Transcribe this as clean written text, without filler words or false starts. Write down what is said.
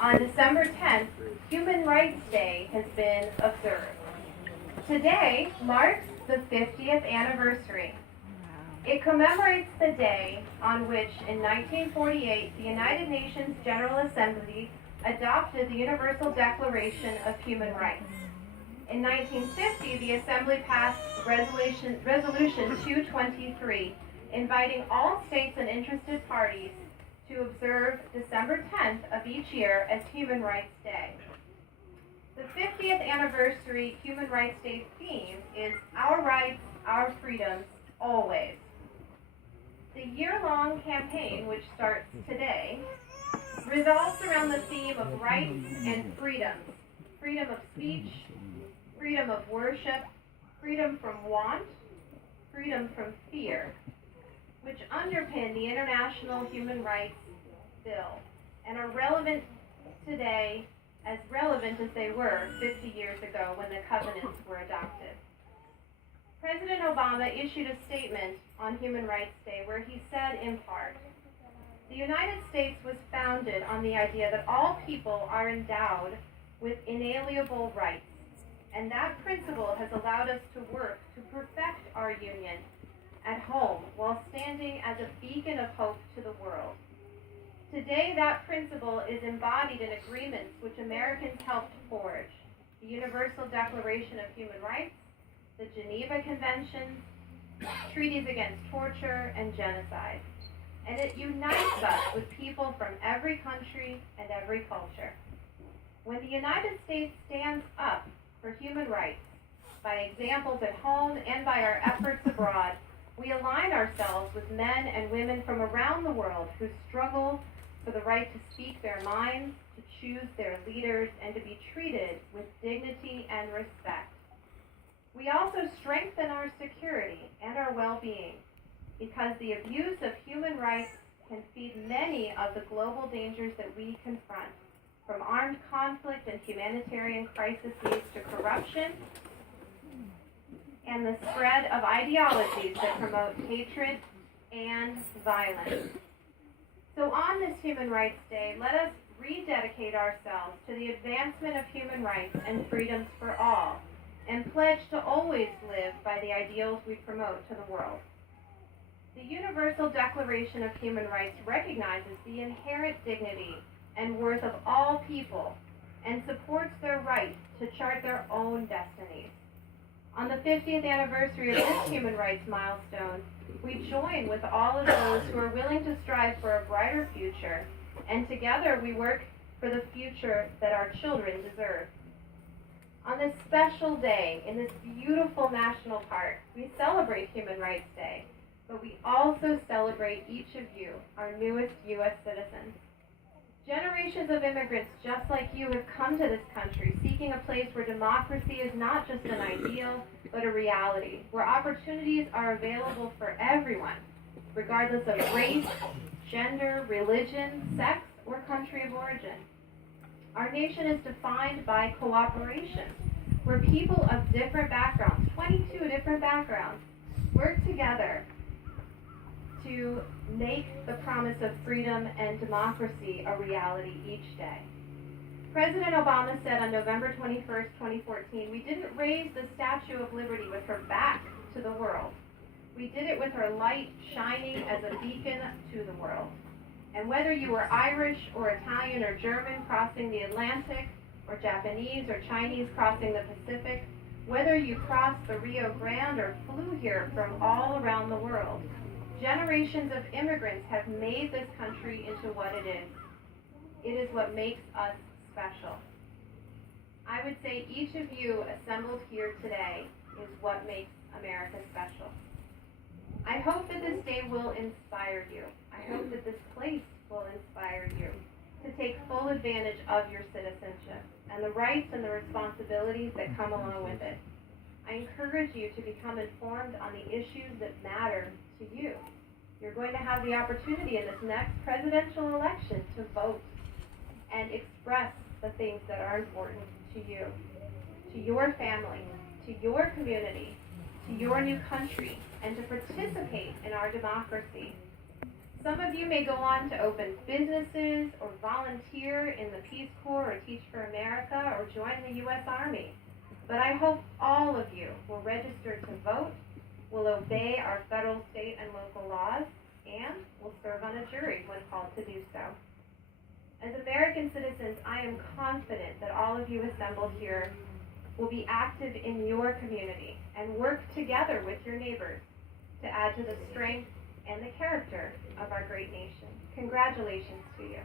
On December 10th, Human Rights Day has been observed. Today marks the 50th anniversary. It commemorates the day on which, in 1948, the United Nations General Assembly adopted the Universal Declaration of Human Rights. In 1950, the Assembly passed Resolution 223, inviting all states and interested parties to observe December 10th of each year as Human Rights Day. The 50th anniversary Human Rights Day theme is Our Rights, Our Freedoms, Always. The year-long campaign, which starts today, revolves around the theme of rights and freedoms. Freedom of speech, freedom of worship, freedom from want, freedom from fear, which underpin the International Human Rights Bill and are relevant today, as relevant as they were 50 years ago when the covenants were adopted. President Obama issued a statement on Human Rights Day where he said in part, "The United States was founded on the idea that all people are endowed with inalienable rights, and that principle has allowed us to work to perfect our union at home while standing as a beacon of hope to the world. Today, that principle is embodied in agreements which Americans helped forge: the Universal Declaration of Human Rights, the Geneva Conventions, treaties against torture and genocide. And it unites us with people from every country and every culture. When the United States stands up for human rights, by examples at home and by our efforts abroad, we align ourselves with men and women from around the world who struggle for the right to speak their minds, to choose their leaders, and to be treated with dignity and respect. We also strengthen our security and our well-being because the abuse of human rights can feed many of the global dangers that we confront, from armed conflict and humanitarian crises to corruption and the spread of ideologies that promote hatred and violence." So on this Human Rights Day, let us rededicate ourselves to the advancement of human rights and freedoms for all, and pledge to always live by the ideals we promote to the world. The Universal Declaration of Human Rights recognizes the inherent dignity and worth of all people and supports their right to chart their own destinies. On the 50th anniversary of this human rights milestone, we join with all of those who are willing to strive for a brighter future, and together we work for the future that our children deserve. On this special day, in this beautiful national park, we celebrate Human Rights Day, but we also celebrate each of you, our newest U.S. citizens. Generations of immigrants just like you have come to this country seeking a place where democracy is not just an ideal, but a reality, where opportunities are available for everyone, regardless of race, gender, religion, sex, or country of origin. Our nation is defined by cooperation, where people of different backgrounds, 22 different backgrounds, work together to make the promise of freedom and democracy a reality each day. President Obama said on November 21st, 2014, "We didn't raise the Statue of Liberty with her back to the world. We did it with her light shining as a beacon to the world. And whether you were Irish or Italian or German crossing the Atlantic, or Japanese or Chinese crossing the Pacific, whether you crossed the Rio Grande or flew here from all around the world, generations of immigrants have made this country into what it is. It is what makes us special." I would say each of you assembled here today is what makes America special. I hope that this day will inspire you. I hope that this place will inspire you to take full advantage of your citizenship and the rights and the responsibilities that come along with it. I encourage you to become informed on the issues that matter to you. You're going to have the opportunity in this next presidential election to vote and express the things that are important to you, to your family, to your community, to your new country, and to participate in our democracy. Some of you may go on to open businesses or volunteer in the Peace Corps or Teach for America or join the U.S. Army. But I hope all of you will register to vote, will obey our federal, state, and local laws, and will serve on a jury when called to do so. As American citizens, I am confident that all of you assembled here will be active in your community and work together with your neighbors to add to the strength and the character of our great nation. Congratulations to you.